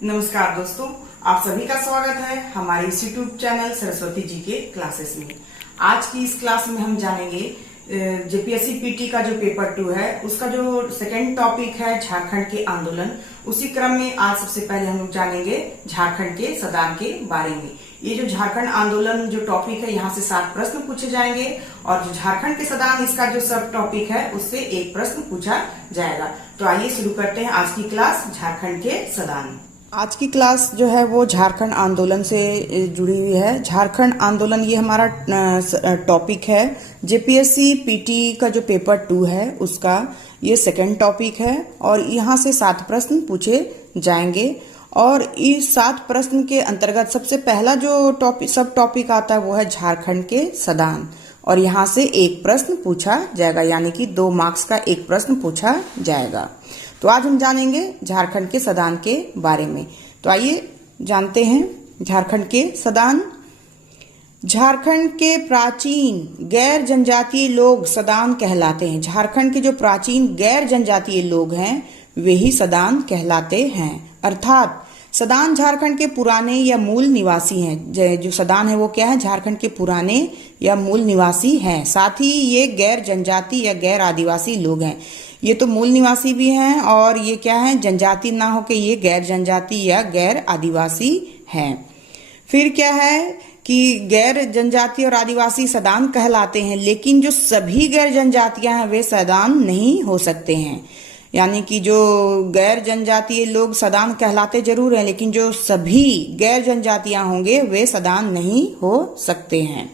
नमस्कार दोस्तों, आप सभी का स्वागत है हमारे इस यूट्यूब चैनल सरस्वती जी के क्लासेस में। आज की इस क्लास में हम जानेंगे जेपीएससी पीटी का जो पेपर 2 है उसका जो सेकंड टॉपिक है झारखंड के आंदोलन। उसी क्रम में आज सबसे पहले हम लोग जानेंगे झारखंड के सदान के बारे में। ये जो झारखंड आंदोलन जो टॉपिक है, यहाँ से 7 प्रश्न पूछे जाएंगे और जो झारखंड के सदान इसका जो सब टॉपिक है उससे 1 प्रश्न पूछा जाएगा। तो आइए शुरू करते हैं आज की क्लास झारखंड के सदान। आज की क्लास जो है वो झारखंड आंदोलन से जुड़ी हुई है। झारखंड आंदोलन ये हमारा टॉपिक है। जेपीएससी पीटी का जो पेपर 2 है उसका ये सेकंड टॉपिक है और यहाँ से 7 प्रश्न पूछे जाएंगे और इस 7 प्रश्न के अंतर्गत सबसे पहला जो सब टॉपिक आता है वो है झारखंड के सदान और यहाँ से 1 प्रश्न पूछा जाएगा, यानी कि 2 मार्क्स का 1 प्रश्न पूछा जाएगा। तो आज हम जानेंगे झारखंड के सदान के बारे में। तो आइए जानते हैं झारखंड के सदान। झारखंड के प्राचीन गैर जनजातीय लोग सदान कहलाते हैं। झारखंड के जो प्राचीन गैर जनजातीय लोग हैं वे ही सदान कहलाते हैं। अर्थात सदान झारखंड के पुराने या मूल निवासी हैं। जो सदान है वो क्या है? झारखंड के पुराने या मूल निवासी हैं। साथ ही ये गैर जनजाति या गैर आदिवासी लोग हैं। ये तो मूल निवासी भी हैं और ये क्या है? जनजाति ना होके ये गैर जनजाति या गैर आदिवासी हैं। फिर क्या है कि गैर जनजाति और आदिवासी सदान कहलाते हैं, लेकिन जो सभी गैर जनजातियां हैं वे सदान नहीं हो सकते हैं। यानी कि जो गैर जनजातीय लोग सदान कहलाते जरूर हैं, लेकिन जो सभी गैर जनजातियां होंगे वे सदान नहीं हो सकते हैं।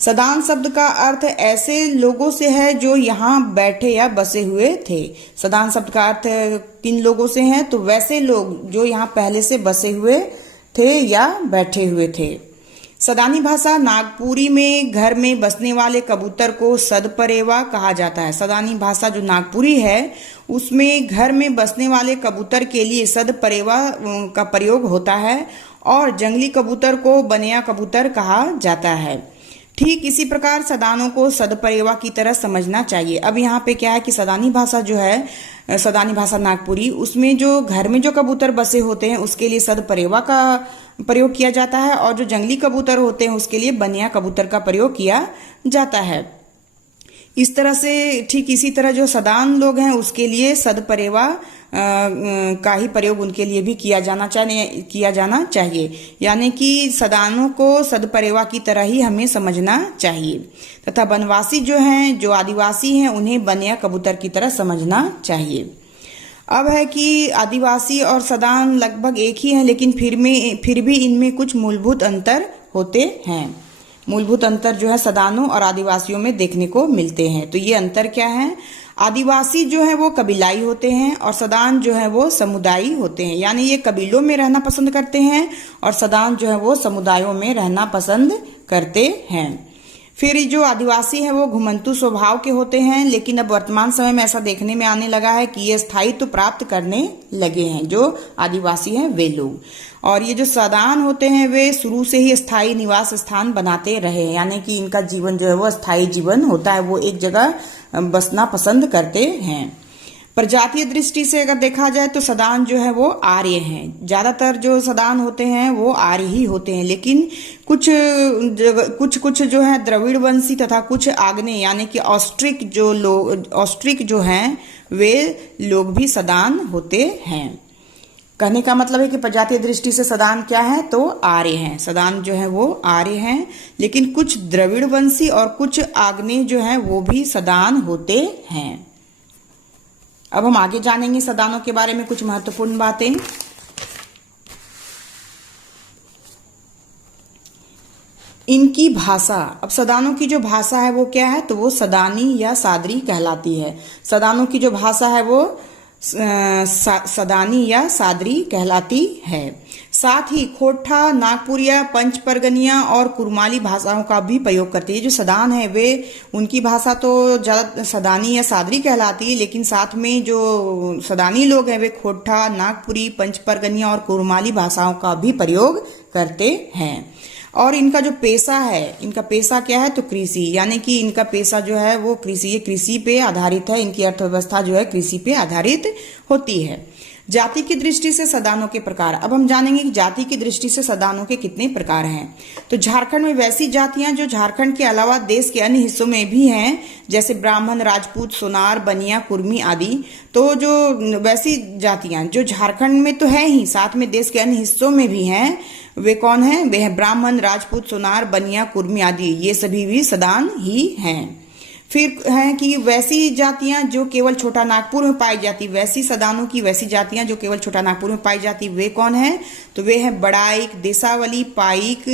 सदान शब्द का अर्थ ऐसे लोगों से है जो यहाँ बैठे या बसे हुए थे। सदान शब्द का अर्थ किन लोगों से है? तो वैसे लोग जो यहाँ पहले से बसे हुए थे या बैठे हुए थे। सदानी भाषा नागपुरी में घर में बसने वाले कबूतर को सदपरेवा कहा जाता है। सदानी भाषा जो नागपुरी है उसमें घर में बसने वाले कबूतर के लिए सदपरेवा का प्रयोग होता है और जंगली कबूतर को बनिया कबूतर कहा जाता है। ठीक इसी प्रकार सदानों को सदपरेवा की तरह समझना चाहिए। अब यहाँ पे क्या है कि सदानी भाषा जो है, सदानी भाषा नागपुरी, उसमें जो घर में जो कबूतर बसे होते हैं उसके लिए सदपरेवा का प्रयोग किया जाता है और जो जंगली कबूतर होते हैं उसके लिए बनिया कबूतर का प्रयोग किया जाता है। इस तरह से ठीक इसी तरह जो सदान लोग हैं उसके लिए सदपरेवा का ही प्रयोग उनके लिए भी किया जाना चाहिए। यानी कि सदानों को सदपरेवा की तरह ही हमें समझना चाहिए तथा वनवासी जो हैं, जो आदिवासी हैं, उन्हें बनिया कबूतर की तरह समझना चाहिए। अब है कि आदिवासी और सदान लगभग एक ही हैं, लेकिन फिर भी इनमें कुछ मूलभूत अंतर होते हैं। मूलभूत अंतर जो है सदानों और आदिवासियों में देखने को मिलते हैं। तो ये अंतर क्या है? आदिवासी जो है वो कबीलाई होते हैं और सदान जो है वो समुदायी होते हैं। यानी ये कबीलों में रहना पसंद करते हैं और सदान जो है वो समुदायों में रहना पसंद करते हैं। फिर जो आदिवासी हैं वो घुमंतु स्वभाव के होते हैं, लेकिन अब वर्तमान समय में ऐसा देखने में आने लगा है कि ये स्थायित्व प्राप्त करने लगे हैं जो आदिवासी हैं वे लोग। और ये जो सदान होते हैं वे शुरू से ही स्थायी निवास स्थान बनाते रहे हैं। यानी कि इनका जीवन जो है वो स्थायी जीवन होता है, वो एक जगह बसना पसंद करते हैं। प्रजातीय दृष्टि से अगर देखा जाए तो सदान जो है वो आर्य हैं। ज्यादातर जो सदान होते हैं वो आर्य ही होते हैं, लेकिन कुछ जो है द्रविड़ वंशी तथा कुछ आग्नेय यानी कि ऑस्ट्रिक जो हैं वे लोग भी सदान होते हैं। कहने का मतलब है कि प्रजातीय दृष्टि से सदान क्या है? तो आर्य हैं। सदान जो है वो आर्य हैं, लेकिन कुछ द्रविड़ वंशी और कुछ आग्नेय जो है वो भी सदान होते हैं। अब हम आगे जानेंगे सदानों के बारे में कुछ महत्वपूर्ण बातें। इनकी भाषा, अब सदानों की जो भाषा है वो क्या है? तो वो सदानी या सादरी कहलाती है। सदानों की जो भाषा है वो सदानी या सादरी कहलाती है। साथ ही खोटा, नागपुरिया, पंच परगनिया और कुरमाली भाषाओं का भी प्रयोग करती है। जो सदान है वे, उनकी भाषा तो ज्यादा सदानी या सादरी कहलाती है, लेकिन साथ में जो सदानी लोग हैं वे खोटा, नागपुरी, पंच परगनिया और कुरमाली भाषाओं का भी प्रयोग करते हैं। और इनका जो पेशा है, इनका पेशा क्या है? तो कृषि, यानी कि इनका पेशा जो है वो कृषि पे आधारित है। इनकी अर्थव्यवस्था जो है कृषि पे आधारित होती है। जाति की दृष्टि से सदानों के प्रकार। अब हम जानेंगे कि जाति की दृष्टि से सदानों के कितने प्रकार हैं। तो झारखंड में वैसी जातियां जो झारखंड के अलावा देश के अन्य हिस्सों में भी हैं, जैसे ब्राह्मण, राजपूत, सोनार, बनिया, कुर्मी आदि। तो जो वैसी जातियां जो झारखंड में तो है ही, साथ में देश के अन्य हिस्सों में भी हैं, वे कौन हैं? वे हैं ब्राह्मण, राजपूत, सोनार, बनिया, कुर्मी आदि। ये सभी भी सदान ही हैं। फिर है कि वैसी जातियां जो केवल छोटा नागपुर में पाई जाती, वैसी सदानों की वैसी जातियां जो केवल छोटा नागपुर में पाई जाती, वे कौन है? तो वे हैं बड़ाइक, देसावली, पाइक,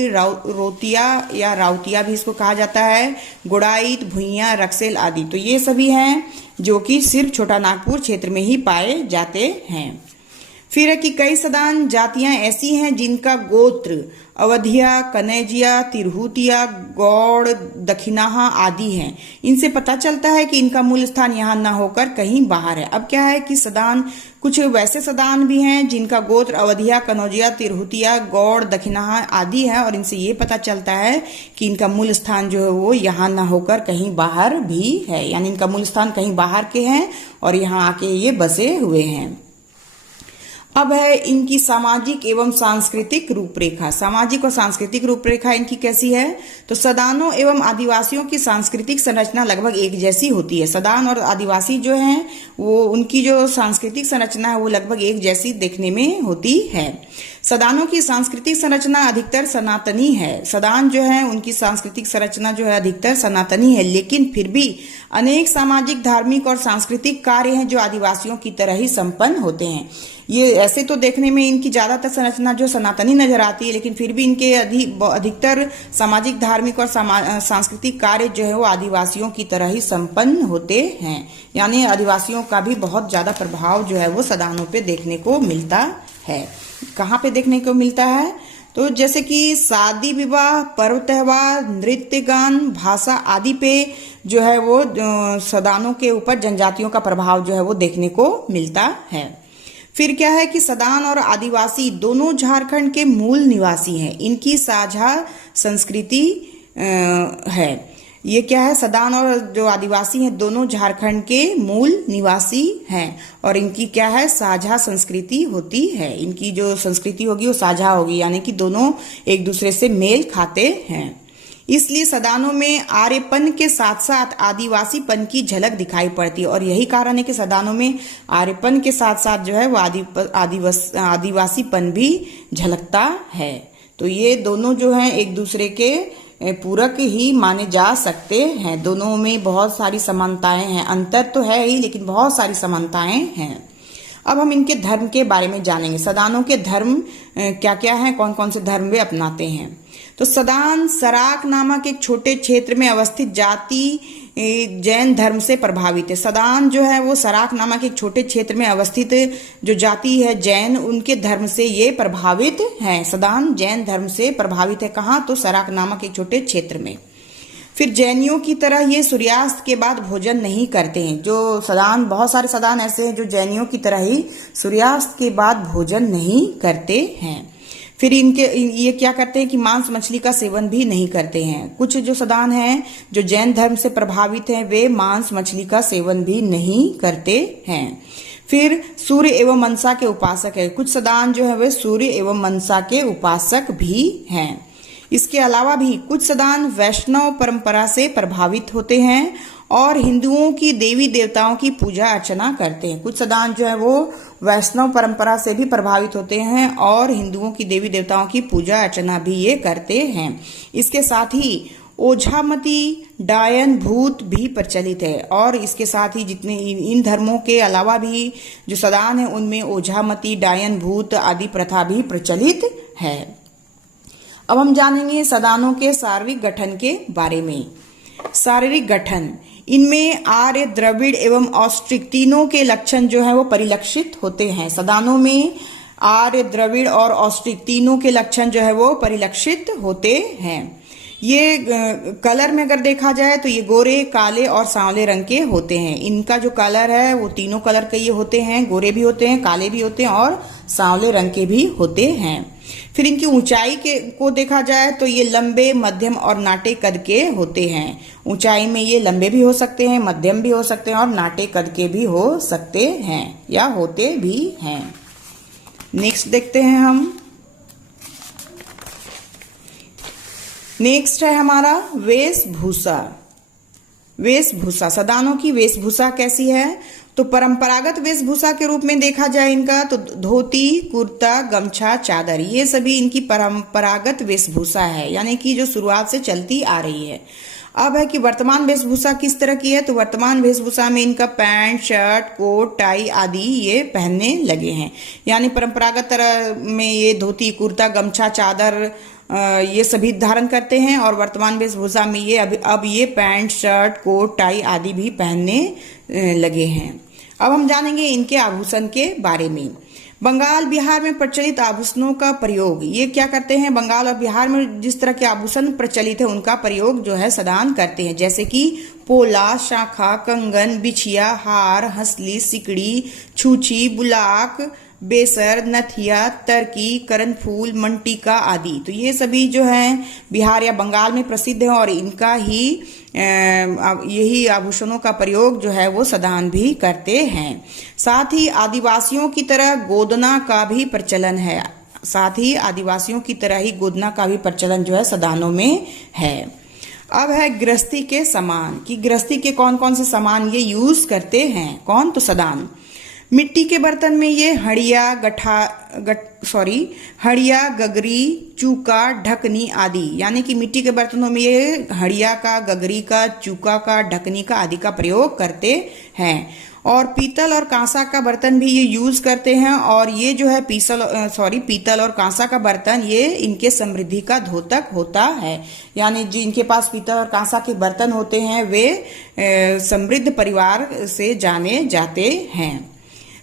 रोतिया या राउतिया भी इसको कहा जाता है, गुड़ाइत, भुइया, रक्सेल आदि। तो ये सभी हैं जो कि सिर्फ छोटा नागपुर क्षेत्र में ही पाए जाते हैं। फिर है कि कई सदान जातियां ऐसी हैं जिनका गोत्र अवधिया, कनेजिया, तिरहुतिया, गौड़, दक्षिणाहा आदि हैं। इनसे पता चलता है कि इनका मूल स्थान यहाँ न होकर कहीं बाहर है। अब क्या है कि सदान, कुछ वैसे सदान भी हैं जिनका गोत्र अवधिया, कनौजिया, तिरहुतिया, गौड़, दक्षिणाहा आदि है, और इनसे ये पता चलता है कि इनका मूल स्थान जो है वो यहाँ न होकर कहीं बाहर भी है, यानी इनका मूल स्थान कहीं बाहर के हैं और यहाँ आके ये बसे हुए हैं। अब है इनकी सामाजिक एवं सांस्कृतिक रूपरेखा। सामाजिक और सांस्कृतिक रूपरेखा इनकी कैसी है? तो सदानों एवं आदिवासियों की सांस्कृतिक संरचना लगभग एक जैसी होती है। सदान और आदिवासी जो हैं वो, उनकी जो सांस्कृतिक संरचना है वो लगभग एक जैसी देखने में होती है। सदानों की सांस्कृतिक संरचना अधिकतर सनातनी है। सदान जो है उनकी सांस्कृतिक संरचना जो है अधिकतर सनातनी है, लेकिन फिर भी अनेक सामाजिक, धार्मिक और सांस्कृतिक कार्य हैं जो आदिवासियों की तरह ही संपन्न होते हैं। ये ऐसे तो देखने में इनकी ज्यादातर संरचना जो सनातनी नजर आती है, लेकिन फिर भी इनके अधिकतर सामाजिक, धार्मिक और सांस्कृतिक कार्य जो है वो आदिवासियों की तरह ही संपन्न होते हैं। यानी आदिवासियों का भी बहुत ज्यादा प्रभाव जो है वो सदानों पे देखने को मिलता है। कहाँ पे देखने को मिलता है? तो जैसे कि शादी विवाह, पर्व त्योहार, नृत्य, गान, भाषा आदि पे जो है वो सदानों के ऊपर जनजातियों का प्रभाव जो है वो देखने को मिलता है। फिर क्या है कि सदान और आदिवासी दोनों झारखंड के मूल निवासी हैं। इनकी साझा संस्कृति है। ये क्या है? सदान और जो आदिवासी हैं दोनों झारखंड के मूल निवासी हैं और इनकी क्या है? साझा संस्कृति होती है। इनकी जो संस्कृति होगी वो साझा होगी, यानी कि दोनों एक दूसरे से मेल खाते हैं। इसलिए सदानों में आर्यपन के साथ साथ आदिवासीपन की झलक दिखाई पड़ती है, और यही कारण है कि सदानों में आर्यपन के साथ साथ जो है वो आदिवासीपन भी झलकता है। तो ये दोनों जो हैं एक दूसरे के पूरक ही माने जा सकते हैं। दोनों में बहुत सारी समानताएं हैं, अंतर तो है ही लेकिन बहुत सारी समानताएं हैं। अब हम इनके धर्म के बारे में जानेंगे। सदानों के धर्म क्या क्या हैं, कौन कौन से धर्म वे अपनाते हैं। तो सदान सराक नामक एक छोटे क्षेत्र में अवस्थित जाति जैन धर्म से प्रभावित है। सदान जो है वो सराक नामक एक छोटे क्षेत्र में अवस्थित जो जाति है जैन, उनके धर्म से ये प्रभावित है। सदान जैन धर्म से प्रभावित है। कहाँ? तो सराक नामक एक छोटे क्षेत्र में। फिर जैनियों की तरह ये सूर्यास्त के बाद भोजन नहीं करते हैं। जो सदान, बहुत सारे सदान ऐसे हैं जो जैनियों की तरह ही सूर्यास्त के बाद भोजन नहीं करते हैं। फिर ये क्या करते हैं कि मांस मछली का सेवन भी नहीं करते हैं। कुछ जो सदान हैं जो जैन धर्म से प्रभावित हैं वे मांस मछली का सेवन भी नहीं करते हैं। फिर सूर्य एवं मनसा के उपासक है। कुछ सदान जो है वे सूर्य एवं मनसा के उपासक भी हैं। इसके अलावा भी कुछ सदान वैष्णव परंपरा से प्रभावित होते हैं और हिंदुओं की देवी देवताओं की पूजा अर्चना करते हैं। कुछ सदान जो है वो वैष्णव परंपरा से भी प्रभावित होते हैं और हिंदुओं की देवी देवताओं की पूजा अर्चना भी ये करते हैं। इसके साथ ही ओझामती, डायन, भूत भी प्रचलित है, और इसके साथ ही जितने इन धर्मों के अलावा भी जो सदान है उनमें ओझामती, डायन, भूत आदि प्रथा भी प्रचलित है। अब हम जानेंगे सदानों के शारीरिक गठन के बारे में। शारीरिक गठन, इनमें आर्य, द्रविड़ एवं ऑस्ट्रिक तीनों के लक्षण जो है वो परिलक्षित होते हैं। सदानों में आर्य, द्रविड़ और ऑस्ट्रिक तीनों के लक्षण जो है वो परिलक्षित होते हैं। ये कलर में अगर देखा जाए तो ये गोरे, काले और सांवले रंग के होते हैं। इनका जो कलर है वो तीनों कलर के ये होते हैं, गोरे भी होते हैं, काले भी होते हैं और सांवले रंग के भी होते हैं। फिर इनकी ऊंचाई को देखा जाए तो ये लंबे, मध्यम और नाटे कद के होते हैं। ऊंचाई में ये लंबे भी हो सकते हैं, मध्यम भी हो सकते हैं और नाटे कद के भी हो सकते हैं या होते भी हैं। नेक्स्ट देखते हैं हम। नेक्स्ट है हमारा वेशभूषा। वेशभूषा, सदानों की वेशभूषा कैसी है? तो परंपरागत वेशभूषा के रूप में देखा जाए इनका तो धोती, कुर्ता, गमछा, चादर, ये सभी इनकी परंपरागत वेशभूषा है, यानी कि जो शुरुआत से चलती आ रही है। अब है कि वर्तमान वेशभूषा किस तरह की है? तो वर्तमान वेशभूषा में इनका पैंट, शर्ट, कोट, टाई आदि ये पहनने लगे हैं। यानी परंपरागत तरह में ये धोती, कुर्ता, गमछा, चादर ये सभी धारण करते हैं, और वर्तमान वेशभूषा में ये अब ये पैंट, शर्ट, कोट, टाई आदि भी पहनने लगे हैं। अब हम जानेंगे इनके आभूषण के बारे में। बंगाल, बिहार में प्रचलित आभूषणों का प्रयोग, ये क्या करते हैं? बंगाल और बिहार में जिस तरह के आभूषण प्रचलित है उनका प्रयोग जो है सदान करते हैं, जैसे कि पोला, शाखा, कंगन, बिछिया, हार, हंसली, सिकड़ी, छूछी, बुलाक, बेसर, नथिया, तरकी, करनफूल, मंटिका आदि। तो ये सभी जो है बिहार या बंगाल में प्रसिद्ध है, और इनका ही यही आभूषणों का प्रयोग जो है वो सदान भी करते हैं। साथ ही आदिवासियों की तरह गोदना का भी प्रचलन है। साथ ही आदिवासियों की तरह ही गोदना का भी प्रचलन जो है सदानों में है। अब है गृहस्थी के सामान, कि गृहस्थी के कौन कौन से सामान ये यूज करते हैं। कौन? तो सदान। मिट्टी के बर्तन में ये हड़िया, गगरी, चूका, ढकनी आदि, यानी कि मिट्टी के बर्तनों में ये हड़िया का, गगरी का, चूका का, ढकनी का आदि का प्रयोग करते हैं। और पीतल और कांसा का बर्तन भी ये यूज करते हैं, और ये जो है पीतल और कांसा का बर्तन ये इनके समृद्धि का द्योतक होता है। यानी जिनके पास पीतल और कांसा के बर्तन होते हैं वे समृद्ध परिवार से जाने जाते हैं।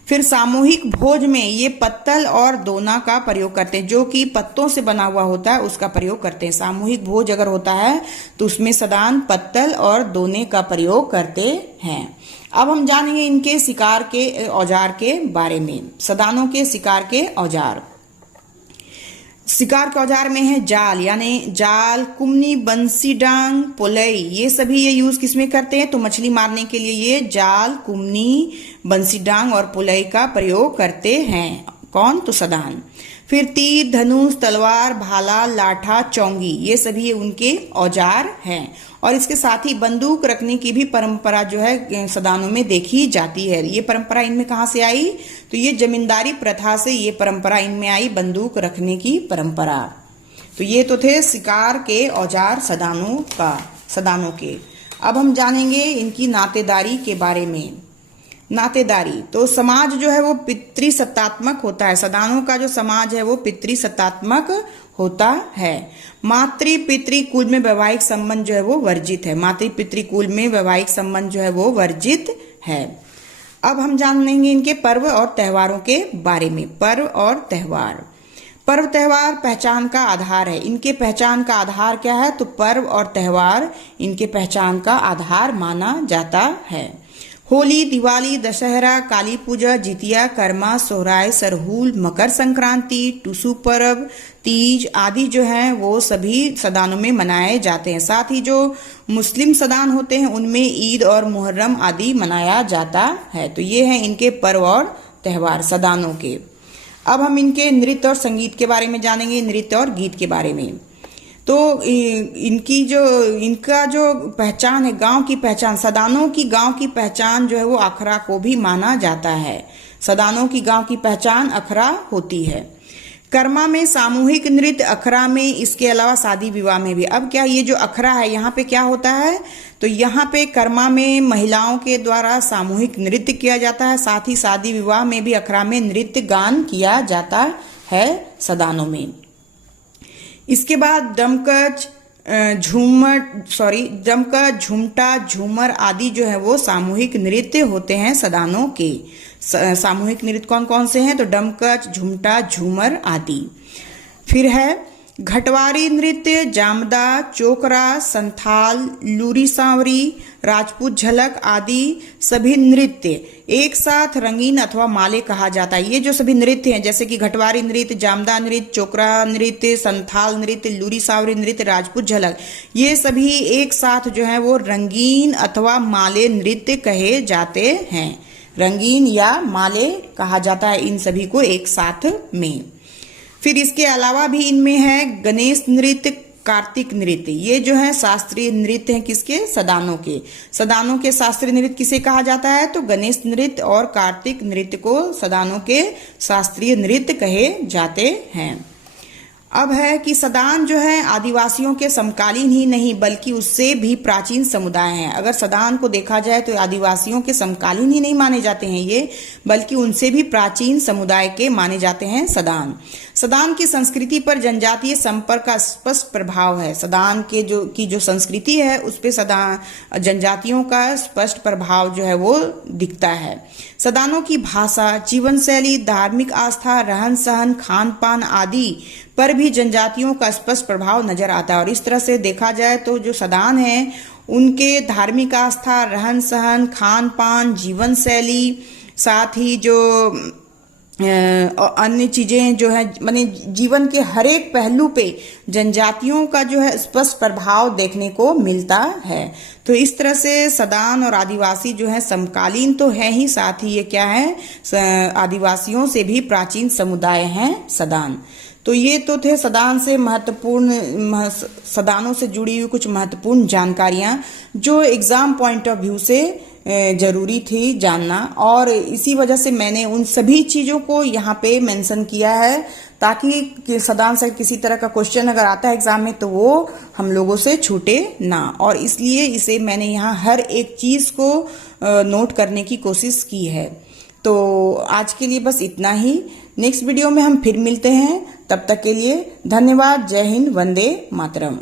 फिर सामूहिक भोज में ये पत्तल और दोना का प्रयोग करते हैं, जो कि पत्तों से बना हुआ होता है उसका प्रयोग करते हैं। सामूहिक भोज अगर होता है तो उसमें सदान, पत्तल और दोने का प्रयोग करते हैं। अब हम जानेंगे इनके शिकार के औजार के बारे में। सदानों के शिकार के औजार। शिकार के औजार में है जाल, यानी जाल, कुमनी, बंसी, डांग, पोलई, ये सभी ये यूज किसमें करते हैं? तो मछली मारने के लिए ये जाल, कुमनी, बंसी, डांग और पोलई का प्रयोग करते हैं। कौन? तो सदान। फिर तीर, धनुष, तलवार, भाला, लाठा, चौंगी, ये सभी उनके औजार हैं। और इसके साथ ही बंदूक रखने की भी परंपरा जो है सदानों में देखी जाती है। ये परंपरा इनमें कहाँ से आई? तो ये जमींदारी प्रथा से ये परंपरा इनमें आई, बंदूक रखने की परंपरा। तो ये तो थे शिकार के औजार सदानों के। अब हम जानेंगे इनकी नातेदारी के बारे में। नातेदारी, तो समाज जो है वो पितृसत्तात्मक होता है। सदानों का जो समाज है वो पितृसत्तात्मक होता है। मातृ पितृ कुल में वैवाहिक संबंध जो है वो वर्जित है। मातृ पितृ कुल में वैवाहिक संबंध जो है वो वर्जित है। अब हम जानेंगे इनके पर्व और त्योहारों के बारे में। पर्व और त्योहार। पर्व त्योहार पहचान का आधार है। इनके पहचान का आधार क्या है? तो पर्व और त्योहार इनके पहचान का आधार माना जाता है। होली, दिवाली, दशहरा, काली पूजा, जितिया, कर्मा, सोहराय, सरहुल, मकर संक्रांति, टुसु पर्व, तीज आदि जो हैं वो सभी सदानों में मनाए जाते हैं। साथ ही जो मुस्लिम सदान होते हैं उनमें ईद और मुहर्रम आदि मनाया जाता है। तो ये हैं इनके पर्व और त्योहार सदानों के। अब हम इनके नृत्य और संगीत के बारे में जानेंगे, नृत्य और गीत के बारे में। तो इनका जो पहचान है, गांव की पहचान, सदानों की गांव की पहचान जो है वो अखरा को भी माना जाता है। सदानों की गांव की पहचान अखरा होती है। कर्मा में सामूहिक नृत्य, अखरा में, इसके अलावा शादी विवाह में भी। अब क्या ये जो अखरा है यहाँ पे क्या होता है? तो यहाँ पे कर्मा में महिलाओं के द्वारा सामूहिक नृत्य किया जाता है। साथ ही शादी विवाह में भी अखरा में नृत्य गान किया जाता है सदानों में। इसके बाद दमकच, झुमटा, झूमर आदि जो है वो सामूहिक नृत्य होते हैं सदानों के। सामूहिक नृत्य कौन कौन से हैं? तो डमकच, झुमटा, झूमर आदि। फिर है घटवारी नृत्य, जामदा, चोकरा, संथाल, लूरी सांवरी, राजपूत झलक आदि सभी नृत्य एक साथ रंगीन अथवा माले कहा जाता है। ये जो सभी नृत्य हैं जैसे कि घटवारी नृत्य, जामदा नृत्य, चोकरा नृत्य, संथाल नृत्य, लूरी सांवरी नृत्य, राजपूत झलक, ये सभी एक साथ जो है वो रंगीन अथवा माले नृत्य कहे जाते हैं। रंगीन या माले कहा जाता है इन सभी को एक साथ में। फिर इसके अलावा भी इनमें है गणेश नृत्य, कार्तिक नृत्य। ये जो है शास्त्रीय नृत्य हैं किसके? सदानों के। सदानों के शास्त्रीय नृत्य किसे कहा जाता है? तो गणेश नृत्य और कार्तिक नृत्य को सदानों के शास्त्रीय नृत्य कहे जाते हैं। अब है कि सदान जो है आदिवासियों के समकालीन ही नहीं बल्कि उससे भी प्राचीन समुदाय हैं। अगर सदान को देखा जाए तो आदिवासियों के समकालीन ही नहीं माने जाते हैं ये, बल्कि उनसे भी प्राचीन समुदाय के माने जाते हैं सदान। सदान की संस्कृति पर जनजातीय संपर्क का स्पष्ट प्रभाव है। सदान के जो संस्कृति है उस पे सदान जनजातियों का स्पष्ट प्रभाव जो है वो दिखता है। सदानों की भाषा, जीवन शैली, धार्मिक आस्था, रहन सहन, खान पान आदि पर भी जनजातियों का स्पष्ट प्रभाव नजर आता है। और इस तरह से देखा जाए तो जो सदान है उनके धार्मिक आस्था, रहन सहन, खान पान, जीवन शैली, साथ ही जो और अन्य चीजें जो है माने जीवन के हर एक पहलू पे जनजातियों का जो है स्पष्ट प्रभाव देखने को मिलता है। तो इस तरह से सदान और आदिवासी जो है समकालीन तो है ही, साथ ही ये क्या है आदिवासियों से भी प्राचीन समुदाय हैं सदान। तो ये तो थे सदान से सदानों से जुड़ी हुई कुछ महत्वपूर्ण जानकारियां जो एग्जाम पॉइंट ऑफ व्यू से जरूरी थी जानना, और इसी वजह से मैंने उन सभी चीजों को यहाँ पे मेंशन किया है ताकि सदान से किसी तरह का क्वेश्चन अगर आता है एग्जाम में तो वो हम लोगों से छूटे ना, और इसलिए इसे मैंने यहाँ हर एक चीज को नोट करने की कोशिश की है। तो आज के लिए बस इतना ही। नेक्स्ट वीडियो में हम फिर मिलते हैं, तब तक के लिए धन्यवाद। जय हिंद, वंदे मातरम।